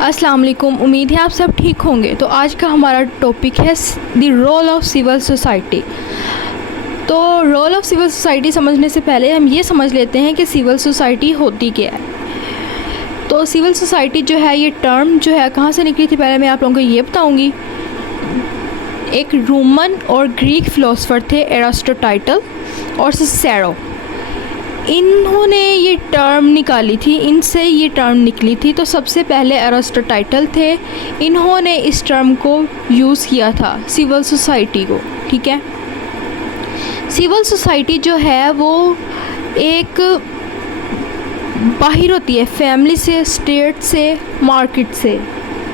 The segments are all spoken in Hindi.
अस्सलाम वालेकुम। उम्मीद है आप सब ठीक होंगे। तो आज का हमारा टॉपिक है the role of civil society. तो रोल ऑफ सिविल सोसाइटी समझने से पहले हम ये समझ लेते हैं कि सिविल सोसाइटी होती क्या है। तो सिविल सोसाइटी जो है, ये टर्म जो है कहाँ से निकली थी, पहले मैं आप लोगों को ये बताऊँगी। एक रोमन और ग्रीक फ़िलोसोफर थे एरिस्टोटल और सिसेरो, इन्होंने ये टर्म निकाली थी, इनसे ये टर्म निकली थी। तो सबसे पहले एरिस्टोटल थे, इन्होंने इस टर्म को यूज़ किया था सिविल सोसाइटी को। ठीक है, सिविल सोसाइटी जो है वो एक बाहर होती है फैमिली से, स्टेट से, मार्केट से।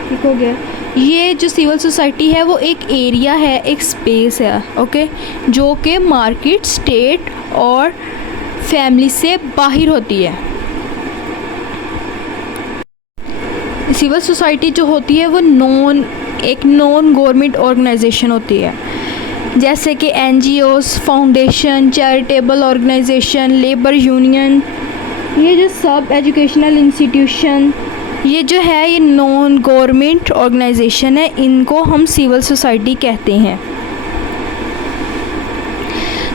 ठीक हो गया। ये जो सिविल सोसाइटी है वो एक एरिया है, एक स्पेस है, ओके, जो कि मार्केट, स्टेट और फैमिली से बाहर होती है। सिविल सोसाइटी जो होती है वो एक नॉन गवर्नमेंट ऑर्गेनाइजेशन होती है, जैसे कि NGOs, foundation, charitable organisation, labour union, ये जो सब एजुकेशनल इंस्टीट्यूशन, ये जो है ये नॉन गवर्नमेंट ऑर्गेनाइजेशन है, इनको हम सिविल सोसाइटी कहते हैं।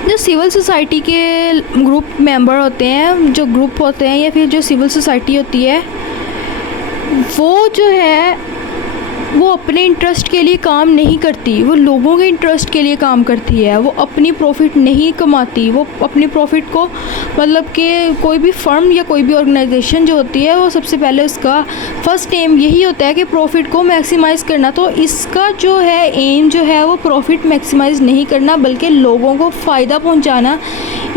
जो सिविल सोसाइटी के ग्रुप मेंबर होते हैं, जो ग्रुप होते हैं या फिर जो सिविल सोसाइटी होती है, वो जो है वो अपने इंटरेस्ट के लिए काम नहीं करती, वो लोगों के इंटरेस्ट के लिए काम करती है। वो अपनी प्रॉफिट नहीं कमाती, वो अपनी प्रॉफिट को मतलब कि कोई भी फर्म या कोई भी ऑर्गेनाइजेशन जो होती है वो सबसे पहले उसका फर्स्ट एम यही होता है कि प्रॉफिट को मैक्सिमाइज़ करना। तो इसका जो है एम जो है वो प्रॉफिट मैक्सिमाइज़ नहीं करना बल्कि लोगों को फ़ायदा पहुंचाना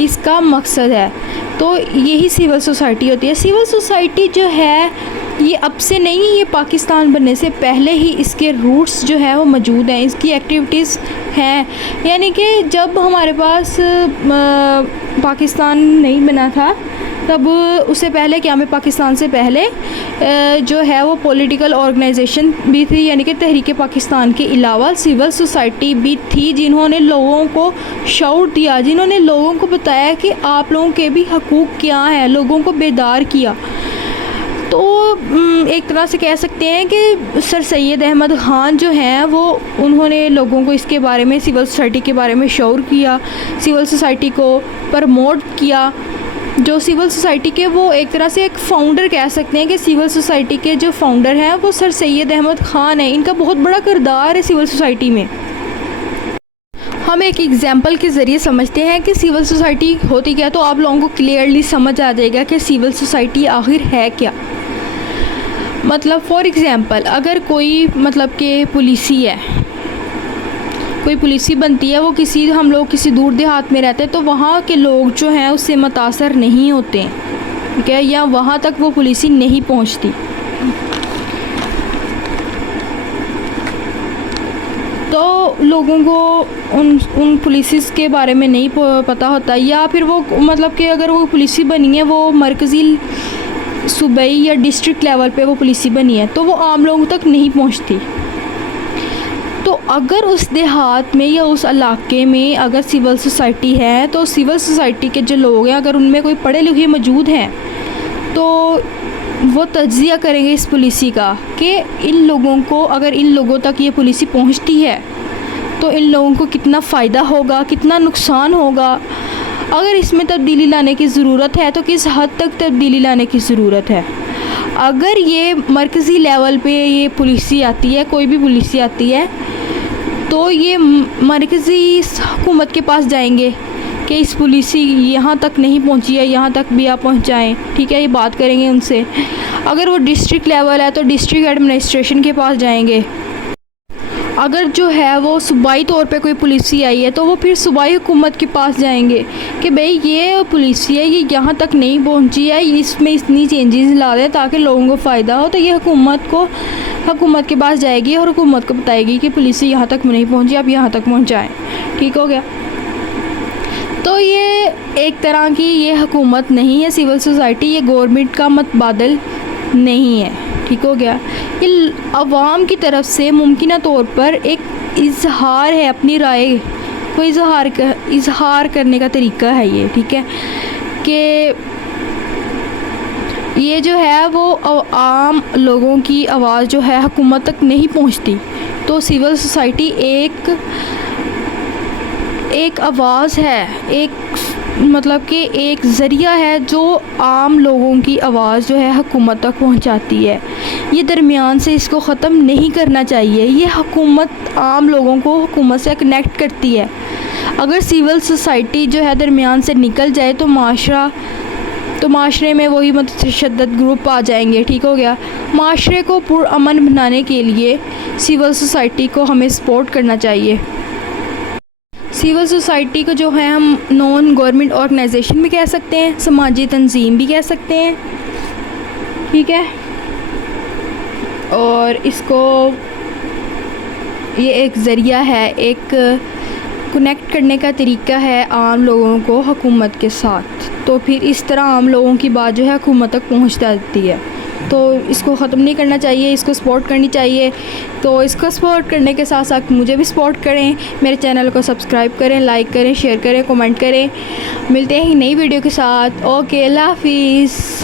इसका मकसद है। तो यही सिविल सोसाइटी होती है। सिविल सोसाइटी जो है ये अब से नहीं, ये पाकिस्तान बनने से पहले ही इसके रूट्स जो है वो मौजूद हैं, इसकी एक्टिविटीज़ हैं। यानी कि जब हमारे पास पाकिस्तान नहीं बना था तब उससे पहले क्या में पाकिस्तान से पहले जो है वो पॉलिटिकल ऑर्गेनाइजेशन भी थी, यानी कि तहरीक पाकिस्तान के अलावा सिविल सोसाइटी भी थी, जिन्होंने लोगों को शऊर दिया, जिन्होंने लोगों को बताया कि आप लोगों के भी हकूक़ क्या हैं, लोगों को बेदार किया। तो एक तरह से कह सकते हैं कि सर सैयद अहमद ख़ान जो हैं वो उन्होंने लोगों को इसके बारे में, सिविल सोसाइटी के बारे में शऊर किया, सिविल सोसाइटी को प्रमोट किया। जो सिविल सोसाइटी के वो एक तरह से एक फ़ाउंडर कह सकते हैं कि सिविल सोसाइटी के जो फ़ाउंडर हैं वो सर सैयद अहमद ख़ान है। इनका बहुत बड़ा किरदार है सिविल सोसाइटी में। हम एक एग्ज़ाम्पल के ज़रिए समझते हैं कि सिविल सोसाइटी होती क्या, तो आप लोगों को क्लियरली समझ आ जाएगा कि सिविल सोसाइटी आखिर है क्या। मतलब फॉर एग्ज़ाम्पल अगर कोई मतलब कि पुलिसी है, कोई पुलिसी बनती है, वो हम लोग किसी दूर देहात में रहते हैं तो वहाँ के लोग जो हैं उससे मुतासर नहीं होते, ठीक है, या वहाँ तक वो पुलिसी नहीं पहुँचती। तो लोगों को उन पुलिस के बारे में नहीं पता होता, या फिर वो मतलब कि अगर वो पुलिसी बनी है, वो मरकज़ी, सूबाई या डिस्ट्रिक्ट लेवल पे वो पुलिसी बनी है, तो वो आम लोगों तक नहीं पहुंचती। तो अगर उस देहात में या उस इलाके में अगर सिविल सोसाइटी है, तो सिविल सोसाइटी के जो लोग हैं अगर उनमें कोई पढ़े लिखे मौजूद हैं तो वो तज्ज़िया करेंगे इस पुलिसी का कि इन लोगों को, अगर इन लोगों तक ये पुलिसी पहुंचती है तो इन लोगों को कितना फ़ायदा होगा, कितना नुकसान होगा, अगर इसमें तब्दीली लाने की ज़रूरत है तो किस हद तक तब्दीली लाने की ज़रूरत है। अगर ये मरकज़ी लेवल पे ये पुलिसी आती है, कोई भी पुलिसी आती है, तो ये मरकज़ी हुकूमत के पास जाएंगे कि इस पुलिसी यहाँ तक नहीं पहुँची है, यहाँ तक भी आप पहुँचाएँ, ठीक है, ये बात करेंगे उनसे। अगर वो डिस्ट्रिक्ट लेवल है तो डिस्ट्रिक्ट एडमिनिस्ट्रेशन के पास जाएंगे। अगर जो है वो सूबाई तौर पे कोई पुलिसी आई है तो वो फिर सूबाई हुकूमत के पास जाएंगे कि भाई ये पुलिसी है, ये यहाँ तक नहीं पहुँची है, इसमें इतनी चेंजेस ला दें ताकि लोगों को फ़ायदा हो। तो ये हुकूमत के पास जाएगी और हुकूमत को बताएगी कि पुलिसी यहाँ तक नहीं पहुँची, आप यहाँ तक पहुँचाएँ। ठीक हो गया। तो ये एक तरह की ये हुकूमत नहीं है सिविल सोसाइटी, ये गवर्नमेंट का मतबादल नहीं है। ठीक हो गया। ये अवाम की तरफ से मुमकिन तौर पर एक इजहार है, अपनी राय को इजहार करने का तरीका है ये। ठीक है कि ये जो है वो आम लोगों की आवाज़ जो है हुकूमत तक नहीं पहुंचती। तो सिविल सोसाइटी एक आवाज़ है, एक मतलब कि एक ज़रिया है जो आम लोगों की आवाज़ जो है हुकूमत तक पहुंचाती है। ये दरमियान से इसको ख़त्म नहीं करना चाहिए। ये हुकूमत आम लोगों को हुकूमत से कनेक्ट करती है। अगर सिविल सोसाइटी जो है दरमियान से निकल जाए तो माशरे में वही मुतशद्दिद ग्रुप आ जाएंगे। ठीक हो गया। माशरे को पुरअमन बनाने के लिए सिविल सोसाइटी को हमें सपोर्ट करना चाहिए। सिविल सोसाइटी को जो है हम नॉन गवर्नमेंट ऑर्गेनाइजेशन भी कह सकते हैं, समाजी तंजीम भी कह सकते हैं। ठीक है। और इसको ये एक ज़रिया है, एक कनेक्ट करने का तरीका है आम लोगों को हुकूमत के साथ। तो फिर इस तरह आम लोगों की बात जो है हुकूमत तक पहुंच जाती है। तो इसको ख़त्म नहीं करना चाहिए, इसको सपोर्ट करनी चाहिए। तो इसको सपोर्ट करने के साथ साथ मुझे भी सपोर्ट करें, मेरे चैनल को सब्सक्राइब करें, लाइक करें, शेयर करें, कमेंट करें। मिलते हैं नई वीडियो के साथ। ओके, अल्लाह हाफिज़।